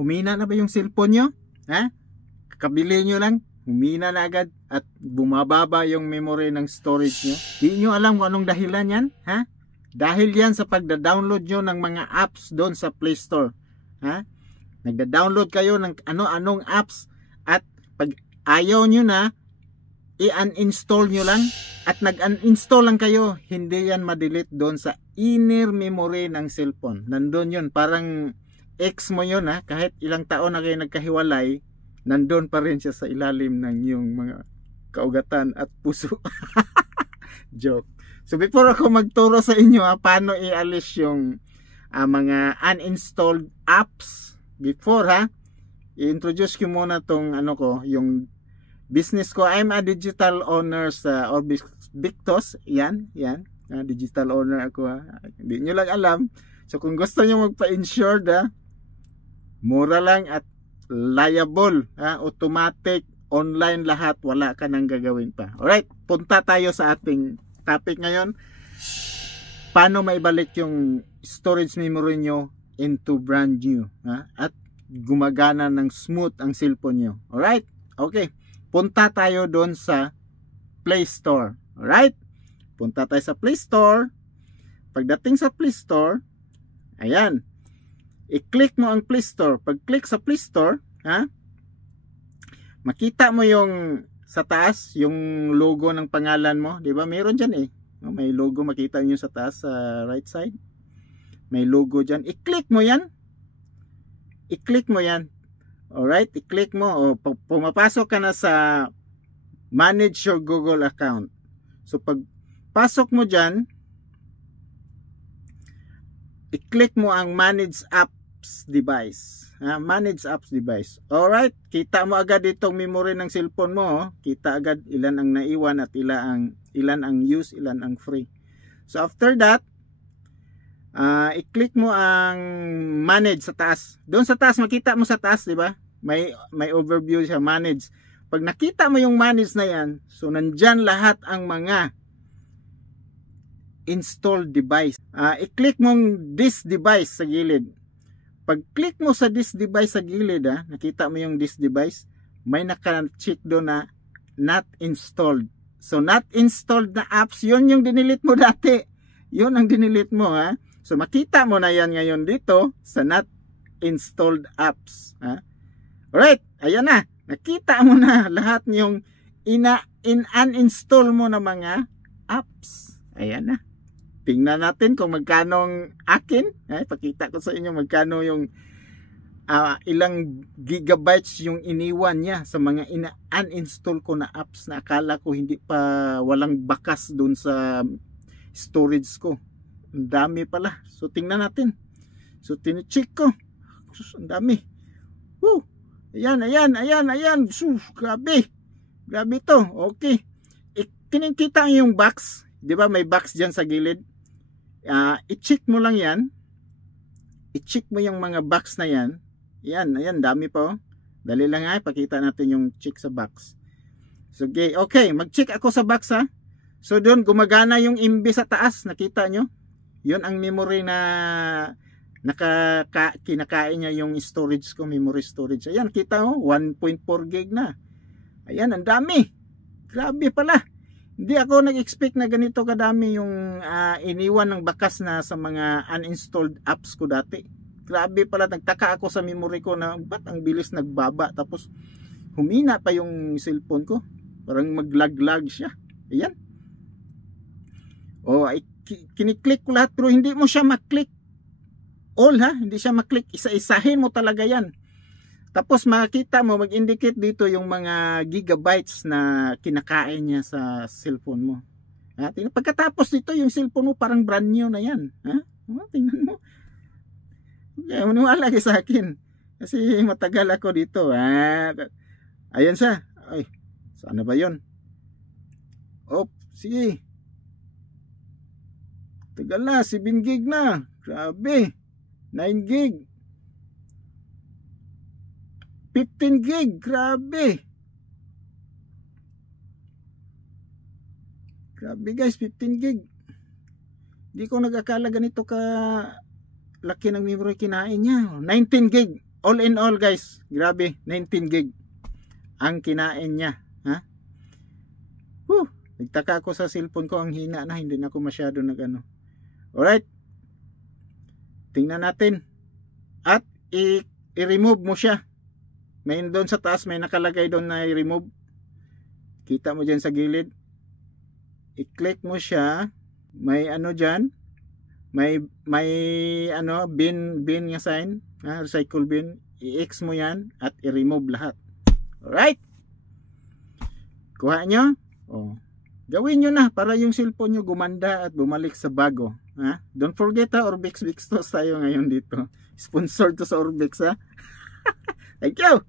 Humina na ba yung cellphone nyo? Ha? Kakabili nyo lang, humina na agad at bumababa yung memory ng storage nyo. Di nyo alam kung anong dahilan yan? Ha? Dahil yan sa pagda-download nyo ng mga apps doon sa Play Store. Ha? Nagda-download kayo ng ano-anong apps at pag ayaw nyo na, i-uninstall nyo lang at nag-uninstall lang kayo, hindi yan ma-delete doon sa inner memory ng cellphone. Nandun yun, parang ex mo yun ha, kahit ilang taon na kayo nagkahiwalay, nandun pa rin siya sa ilalim ng yung mga kaugatan at puso. Joke. So before ako magturo sa inyo paano i-alis yung mga uninstalled apps, before i-introduce ko muna tong yung business ko. I'm a digital owner sa Orbictos. Yan. Digital owner ako Hindi nyo lang alam. So kung gusto nyo magpa-insured mura lang at liable. Automatic, online lahat. Wala ka nang gagawin pa. Alright, punta tayo sa ating topic ngayon. Paano maibalik yung storage memory nyo into brand new. At gumagana ng smooth ang cellphone nyo. Alright, okay. Punta tayo doon sa Play Store. Alright? Punta tayo sa Play Store. Pagdating sa Play Store, ayan. I-click mo ang Play Store. Pag-click sa Play Store, makita mo yung sa taas, yung logo ng pangalan mo. Diba? Meron dyan may logo, makita nyo sa taas, sa right side. May logo dyan. I-click mo yan. I-click mo yan. Alright, i-click mo. Pumapasok ka na sa manage your Google account. So pag pasok mo dyan, i-click mo ang manage apps device. Manage apps device. Alright, kita mo agad itong memory ng cellphone mo. Kita agad ilan ang naiwan at ilan ang use, ilan ang free. So after that, i-click mo ang manage sa taas. Doon sa taas, makita mo sa taas, di ba? May overview siya, manage. Pag nakita mo yung manage na yan, so nandyan lahat ang mga installed device. I-click mo this device sa gilid. Pag click mo sa this device sa gilid, nakita mo yung this device, may naka-check doon na not installed. So not installed na apps, yun yung dinilit mo dati. Yun ang dinilit mo So makita mo na yan ngayon dito sa not installed apps. Alright, ayan na. Nakita mo na lahat yung uninstall mo na mga apps. Ayan na. Tingnan natin kung magkano akin. Pakita ko sa inyo magkano yung ilang gigabytes yung iniwan niya sa mga uninstall ko na apps na akala ko hindi pa, walang bakas dun sa storage ko. Ang dami pala. So tingnan natin. So tinicheck ko. Ang dami. Woo! Ayan. Sus, grabe. Grabe to. Okay. Kinikita yung box. Di ba may box dyan sa gilid? I-check mo lang yan. I-check mo yung mga box na yan. Ayan, dami pa. Dali lang pakita natin yung check sa box. So, okay. Mag-check ako sa box So, doon gumagana yung MB sa taas. Nakita nyo? Yun ang memory na kinakain niya yung storage ko, memory storage. Ayan, kita mo, 1.4 gig na. Ayan, ang dami. Grabe pala. Hindi ako nag-expect na ganito kadami yung iniwan ng bakas na sa mga uninstalled apps ko dati. Grabe pala, nagtaka ako sa memory ko na ba't ang bilis nagbaba, tapos humina pa yung cellphone ko. Parang maglag-lag siya. Ayan. Kiniklik ko lahat pero hindi mo siya maklik all hindi siya maklik, isa-isahin mo talaga yan. Tapos makita mo, mag-indicate dito yung mga gigabytes na kinakain niya sa cellphone mo. Pagkatapos dito yung cellphone mo parang brand new na yan. Tingnan mo. Maniwala kayo sa akin kasi matagal ako dito. Ayan siya. Ay, saan ba yun? Sige. Tagal na, 7 gig na. Grabe. 9 gig. 15 gig. Grabe. Grabe guys, 15 gig. Hindi ko nag-akala ganito ka laki ng memory kinain niya. 19 gig. all in all guys, grabe, 19 gig ang kinain niya. Ha? Nagtaka ako sa cellphone ko, ang hina na, hindi na ako masyado nagano. Alright, tingnan natin. At i-remove mo siya. May doon sa taas, may nakalagay doon na i-remove. Kita mo dyan sa gilid. I-click mo siya. May ano dyan. May ano, bin nga sign. Recycle bin. I-X mo yan at i-remove lahat. Alright. Kuha nyo. Gawin nyo na para yung cellphone nyo gumanda at bumalik sa bago. Don't forget Orbex Big Stores tayo ngayon dito. Sponsored to sa Orbex Thank you.